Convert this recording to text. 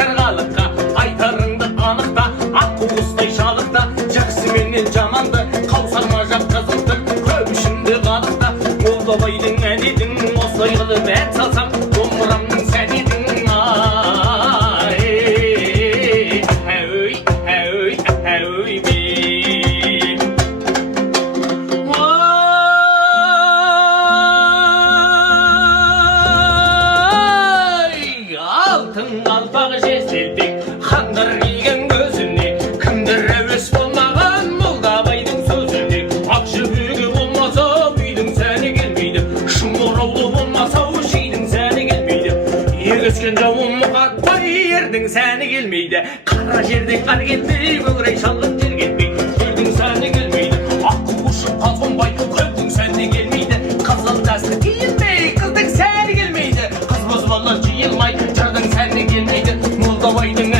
жетер қалыққа, айтарыңды анықта, ақ қуыстай шалықта, жақсы менен жаманды, қаусарма жатқызылды, көп ішімді қалықта, Молдабайдың әнедің, осылай қылып ән салсам, домбырамның сәнедің, ай, әуй, әуй, әуй бейм. Алтын қалпағы жеселдек, хандар киген көзіне, кімдір әуес болмаған Молдабайдың сөзіне. Ақ жібегі болмаса үйдің сәні келмейді, шыңғыраулы болмаса шидің сәні келмейді. Егескен жауын мұқатпай ердің сәні келмейді, қара жерден қар кетпей көкірек шалғын жер кетпейді. Елдің сәні келмейді, ақ қуышып қалқынбай көктің сәні келмейді. Қызыл дәсті киілмей қыздың сәні келмейді, қыз бозбала жиылмай жардың сәні келмейді. Молдабайдың